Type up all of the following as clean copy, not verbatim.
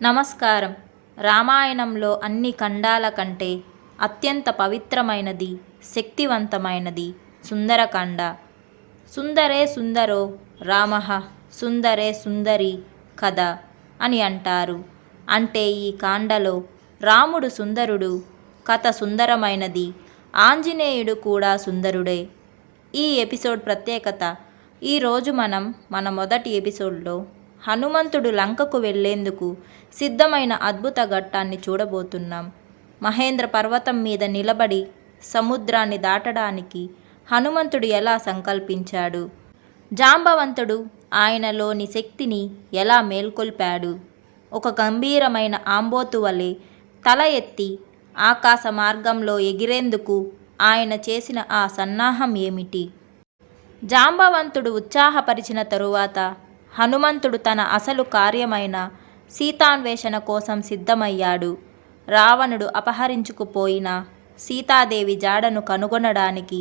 నమస్కారం. రామాయణంలో అన్ని ఖండాల కంటే అత్యంత పవిత్రమైనది, శక్తివంతమైనది సుందరకాండ. సుందరే సుందరో రామః సుందరే సుందరి కథ అని అంటారు. అంటే ఈ కాండలో రాముడు సుందరుడు, కథ సుందరమైనది, ఆంజనేయుడు కూడా సుందరుడే. ఈ ఎపిసోడ్ ప్రత్యేకత. ఈరోజు మన మొదటి ఎపిసోడ్లో హనుమంతుడు లంకకు వెళ్లేందుకు సిద్ధమైన అద్భుత ఘట్టాన్ని చూడబోతున్నాం. మహేంద్ర పర్వతం మీద నిలబడి సముద్రాన్ని దాటడానికి హనుమంతుడు ఎలా సంకల్పించాడు, జాంబవంతుడు ఆయనలోని శక్తిని ఎలా మేల్కొల్పాడు, ఒక గంభీరమైన ఆంబోతు వలె తల ఎత్తి ఆకాశ మార్గంలో ఎగిరేందుకు ఆయన చేసిన ఆ సన్నాహం ఏమిటి? జాంబవంతుడు ఉత్సాహపరిచిన తరువాత హనుమంతుడు తన అసలు కార్యమైన సీతాన్వేషణ కోసం సిద్ధమయ్యాడు. రావణుడు అపహరించుకుపోయిన సీతాదేవి జాడను కనుగొనడానికి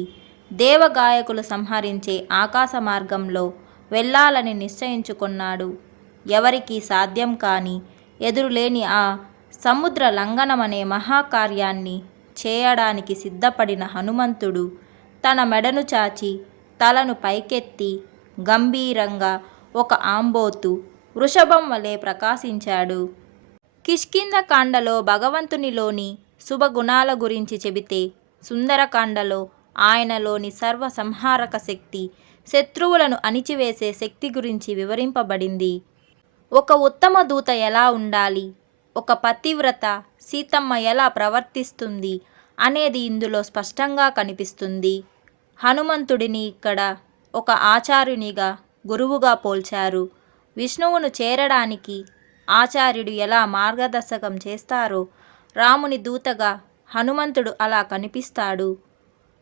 దేవగాయకులు సంహరించే ఆకాశ మార్గంలో వెళ్ళాలని నిశ్చయించుకున్నాడు. ఎవరికీ సాధ్యం కాని, ఎదురులేని ఆ సముద్ర లంఘనమనే మహాకార్యాన్ని చేయడానికి సిద్ధపడిన హనుమంతుడు తన మెడను చాచి తలను పైకెత్తి గంభీరంగా ఒక ఆంబోతు వృషభం వలె ప్రకాశించాడు. కిష్కింధకాండలో భగవంతునిలోని శుభగుణాల గురించి చెబితే, సుందరకాండలో ఆయనలోని సర్వ సంహారక శక్తి, శత్రువులను అణిచివేసే శక్తి గురించి వివరింపబడింది. ఒక ఉత్తమ దూత ఎలా ఉండాలి, ఒక పతివ్రత సీతమ్మ ఎలా ప్రవర్తిస్తుంది అనేది ఇందులో స్పష్టంగా కనిపిస్తుంది. హనుమంతుడిని ఇక్కడ ఒక ఆచార్యునిగా, గురువుగా పోల్చారు. విష్ణువును చేరడానికి ఆచార్యుడు ఎలా మార్గదర్శకం చేస్తారో రాముని దూతగా హనుమంతుడు అలా కనిపిస్తాడు.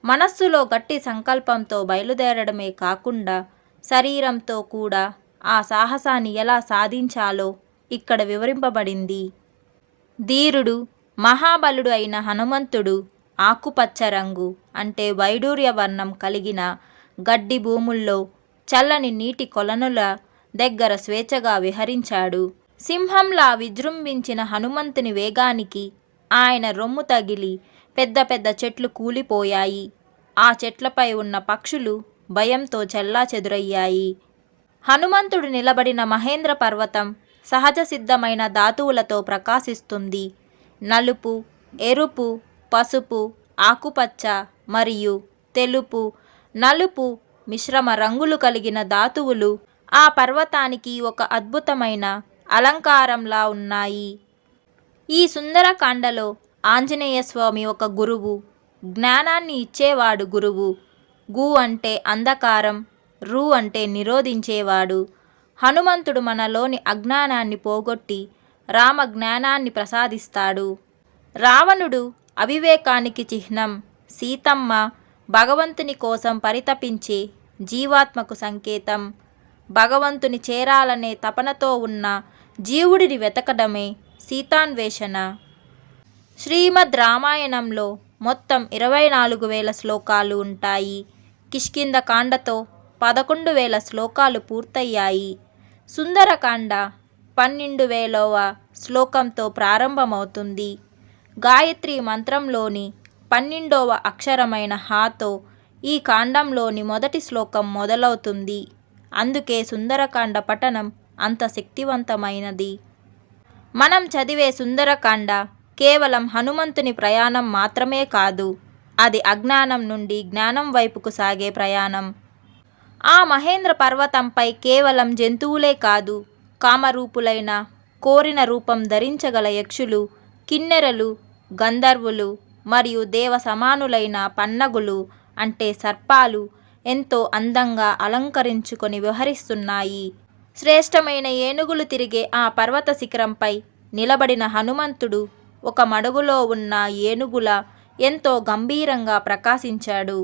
మనస్సులో గట్టి సంకల్పంతో బయలుదేరడమే కాకుండా శరీరంతో కూడా ఆ సాహసాన్ని ఎలా సాధించాలో ఇక్కడ వివరింపబడింది. ధీరుడు, మహాబలుడు అయిన హనుమంతుడు ఆకుపచ్చ రంగు అంటే వైడూర్య వర్ణం కలిగిన గడ్డి భూముల్లో చల్లని నీటి కొలనుల దగ్గర స్వేచ్ఛగా విహరించాడు. సింహంలా విజృంభించిన హనుమంతుని వేగానికి ఆయన రొమ్ము తగిలి పెద్ద పెద్ద చెట్లు కూలిపోయాయి. ఆ చెట్లపై ఉన్న పక్షులు భయంతో చెల్లాచెదురయ్యాయి. హనుమంతుడు నిలబడిన మహేంద్ర పర్వతం సహజ సిద్ధమైన ధాతువులతో ప్రకాశిస్తుంది. నలుపు, ఎరుపు, పసుపు, ఆకుపచ్చ మరియు తెలుపు, నలుపు మిశ్రమ రంగులు కలిగిన ధాతువులు ఆ పర్వతానికి ఒక అద్భుతమైన అలంకారంలా ఉన్నాయి. ఈ సుందరకాండలో ఆంజనేయ స్వామి ఒక గురువు, జ్ఞానాన్ని ఇచ్చేవాడు గురువు. గు అంటే అంధకారం, రు అంటే నిరోధించేవాడు. హనుమంతుడు మనలోని అజ్ఞానాన్ని పోగొట్టి రామ జ్ఞానాన్ని ప్రసాదిస్తాడు. రావణుడు అవివేకానికి చిహ్నం, సీతమ్మ భగవంతుని కోసం పరితపించే జీవాత్మకు సంకేతం. భగవంతుని చేరాలనే తపనతో ఉన్న జీవుడిని వెతకడమే సీతాన్వేషణ. శ్రీమద్ రామాయణంలో మొత్తం 24,000 శ్లోకాలు ఉంటాయి. కిష్కింధకాండతో 11,000 శ్లోకాలు పూర్తయ్యాయి. సుందరకాండ 12,000వ శ్లోకంతో ప్రారంభమవుతుంది. గాయత్రి మంత్రంలోని 12వ అక్షరమైన హాతో ఈ కాండంలోని మొదటి శ్లోకం మొదలవుతుంది. అందుకే సుందరకాండ పఠనం అంత శక్తివంతమైనది. మనం చదివే సుందరకాండ కేవలం హనుమంతుని ప్రయాణం మాత్రమే కాదు, అది అజ్ఞానం నుండి జ్ఞానం వైపుకు సాగే ప్రయాణం. ఆ మహేంద్ర పర్వతంపై కేవలం జంతువులే కాదు, కామరూపులైన, కోరిన రూపం ధరించగల యక్షులు, కిన్నెరలు, గంధర్వులు మరియు దేవ సమానులైన పన్నగులు అంటే సర్పాలు ఎంతో అందంగా అలంకరించుకొని విహరిస్తున్నాయి. శ్రేష్టమైన ఏనుగులు తిరిగే ఆ పర్వత శిఖరంపై నిలబడిన హనుమంతుడు ఒక మడుగులో ఉన్న ఏనుగులా ఎంతో గంభీరంగా ప్రకాశించాడు.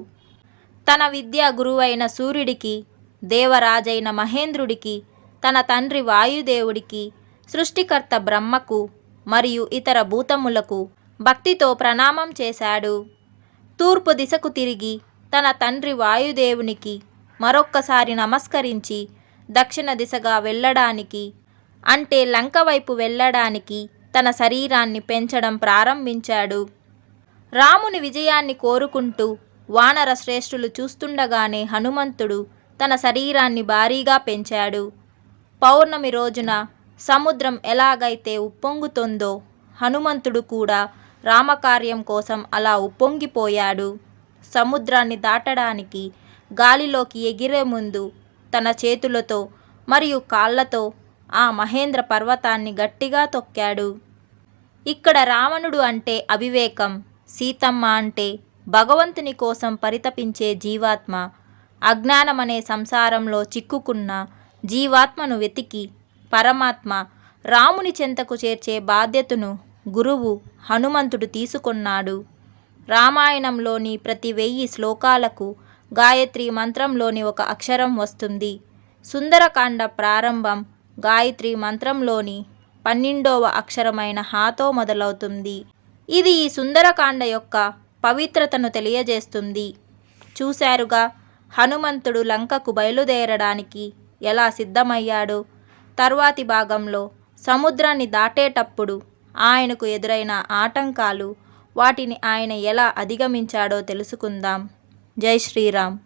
తన విద్యా గురువైన సూర్యుడికి, దేవరాజైన మహేంద్రుడికి, తన తండ్రి వాయుదేవుడికి, సృష్టికర్త బ్రహ్మకు మరియు ఇతర భూతములకు భక్తితో ప్రణామం చేశాడు. తూర్పు దిశకు తిరిగి తన తండ్రి వాయుదేవునికి మరొక్కసారి నమస్కరించి దక్షిణ దిశగా వెళ్ళడానికి అంటే లంక వైపు వెళ్ళడానికి తన శరీరాన్ని పెంచడం ప్రారంభించాడు. రాముని విజయాన్ని కోరుకుంటూ వానర శ్రేష్ఠులు చూస్తుండగానే హనుమంతుడు తన శరీరాన్ని భారీగా పెంచాడు. పౌర్ణమి రోజున సముద్రం ఎలాగైతే ఉప్పొంగుతుందో హనుమంతుడు కూడా రామకార్యం కోసం అలా ఉప్పొంగిపోయాడు. సముద్రాన్ని దాటడానికి గాలిలోకి ఎగిరే ముందు తన చేతులతో మరియు కాళ్ళతో ఆ మహేంద్ర పర్వతాన్ని గట్టిగా తొక్కాడు. ఇక్కడ రావణుడు అంటే అవివేకం, సీతమ్మ అంటే భగవంతుని కోసం పరితపించే జీవాత్మ. అజ్ఞానమనే సంసారంలో చిక్కుకున్న జీవాత్మను వెతికి పరమాత్మ రాముని చెంతకు చేర్చే బాధ్యతను గురువు హనుమంతుడు తీసుకున్నాడు. రామాయణంలోని ప్రతి 1000 శ్లోకాలకు గాయత్రి మంత్రంలోని ఒక అక్షరం వస్తుంది. సుందరకాండ ప్రారంభం గాయత్రి మంత్రంలోని 12వ అక్షరమైన హాతో మొదలవుతుంది. ఇది ఈ సుందరకాండ యొక్క పవిత్రతను తెలియజేస్తుంది. చూశారుగా హనుమంతుడు లంకకు బయలుదేరడానికి ఎలా సిద్ధమయ్యాడో. తర్వాతి భాగంలో సముద్రాన్ని దాటేటప్పుడు ఆయనకు ఎదురైన ఆటంకాలు, వాటిని ఆయన ఎలా అధిగమించాడో తెలుసుకుందాం. జై శ్రీరామ్.